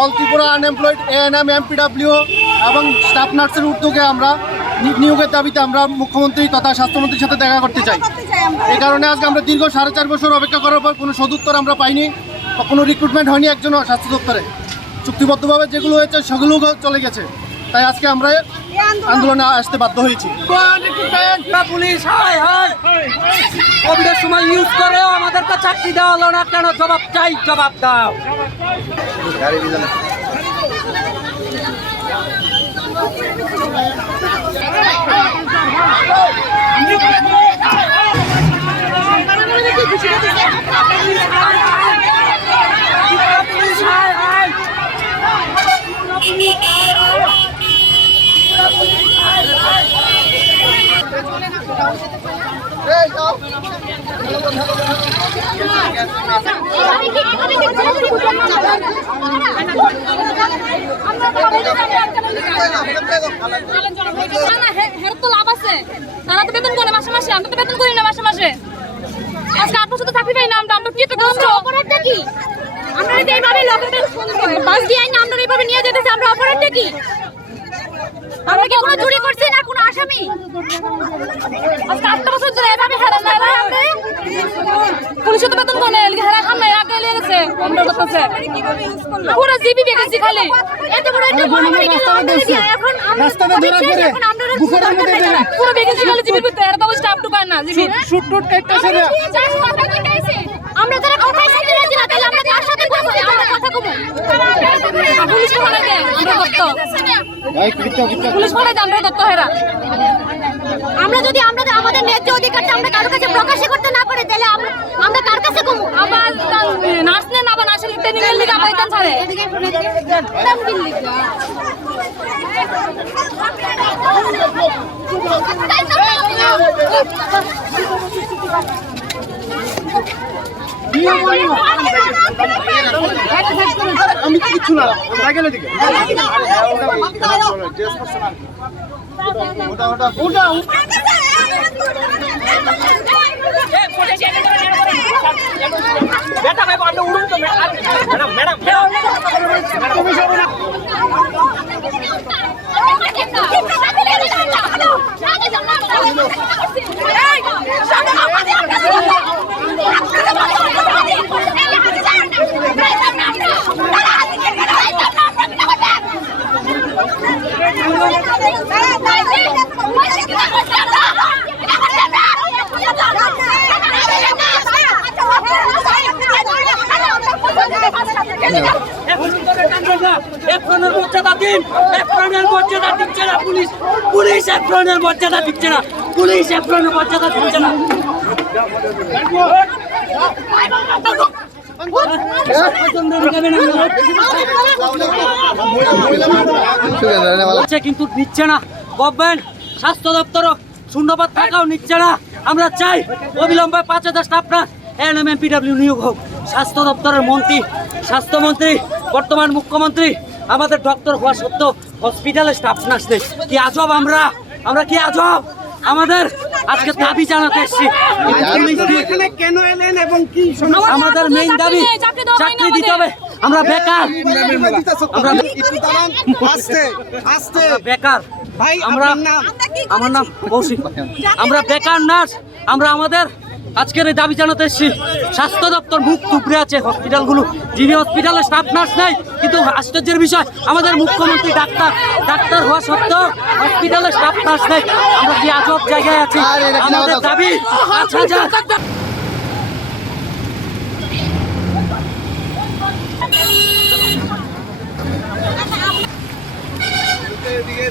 All Tripura unemployed ANM MPW এবং staff নার্সের উদ্যোগে আমরা নিয়োগের দাবিতে আমরা মুখ্যমন্ত্রী তথা স্বাস্থ্যমন্ত্রীর সাথে দেখা করতে চাই। এই কারণে আজকে আমরা দীর্ঘ 4.5 বছর অপেক্ষা করার পর কোনো সদুত্তর আমরা পাইনি, কোনো রিক্রুটমেন্ট হয়নি একজন স্বাস্থ্য দপ্তরে। চুক্তিবদ্ধভাবে যেগুলো হয়েছে সেগুলো চলে গেছে, তাই আজকে আমরা আন্দোলনে আসতে বাধ্য হয়েছি। পুলিশ কোভিডের সময় ইউজ করেও আমাদেরকে চাকরি দেওয়া হলো না কেন? জবাব চাই, জবাব দাও। লাভ আছে, তারা তো বেতন করে মাসে মাসে, আমরা তো বেতন করি না মাসে মাসে। আজকে 8 বছর তো চাকরি পাই না, আমরা কি তো অপরাধটা কি? আমরা যদি এইভাবে লোকেদের বাস দিয়ে না আমরা এইভাবে নিয়ে যেতেছি, আমরা অপরাধটা কি? আমরা কি কোনো চুরি করছি না কোনো আসামি? আজকে 8 বছর ধরে এভাবে হেরান না আমরা পুলিশ তো বেতন কোনে হেরা খামে আগে লেগে গেছে আমরা করতেছে পুরো জিবি ভ্যাকেন্সি খালি এত বড় একটা মহামারী গেল আমরা এখন রাস্তাতে ধরা পড়ে বুকের মধ্যে দেন পুরো ভ্যাকেন্সি খালি জিবির ভিতরে এর তো স্টাফ ঢুকায় না জিবি শুট টুট কাটতেছে না আমরা তারা কথাই শুনতে রাজি না, তাহলে আমরা কার সাথে কথা বলবো? আমরা কথা কমু পুলিশ কোনে কে আমরা করতে ভাই পুলিশ কোনে আমরা করতে হেরা। আমরা যদি আমাদের ন্যায্য অধিকারটা আমরা কারো কাছে প্রকাশ করতে না পারি, তাহলে আমরা কার কাছে কমু? আবার নার্স নেন, আবার নার্সের ট্রেনিং এর লিগে আবেদন ছাড়ে এদিকে দাম কিন লিখা আমি কিছু না সাইকেলে দিকে ওটা ওটা ওটা বেটা ভাই আমরা উড়ুন তো ম্যাডাম ম্যাডাম পুলিশ পুলিশ এপ্রনের মর্যাদা দিচ্ছে না, পুলিশ এপ্রনের মর্যাদা দিচ্ছে না। কিন্তু নিচ্ছে না গভর্নমেন্ট, স্বাস্থ্য দপ্তর শূন্যপদ থাকাও নিচ্ছে না। আমরা চাই অবিলম্বে 5000 স্টাফ নার্স এএনএম এমপিডব্লিউ নিয়োগ হোক। স্বাস্থ্য দপ্তরের মন্ত্রী, স্বাস্থ্যমন্ত্রী, বর্তমান মুখ্যমন্ত্রী আমাদের ডক্টর হওয়া সত্ত্বেও হসপিটালে স্টাফ নার্স নেই। কি আজব! আমরা কি আজব! আমাদের আজকে দাবি জানাতে এসেছি। কেন এলেন এবং কি আমাদের মেইন দাবি চাকরি দিতে হবে। আমরা বেকার, বেকার। আমার নাম কৌশিক। আমরা বেকার নার্স, আমরা আমাদের আজকের এই দাবি জানাতে এসেছি। স্বাস্থ্য দপ্তর মুখ থুবড়ে আছে হসপিটালগুলো, যিনি হসপিটালে স্টাফ নার্স নেই, কিন্তু আশ্চর্যের বিষয় আমাদের মুখ্যমন্ত্রী ডাক্তার হওয়া সত্ত্বেও হসপিটালে স্টাফ নার্স নেই। আমরা কি আজব জায়গায় আছি? আমাদের দাবি 5,000 দিকে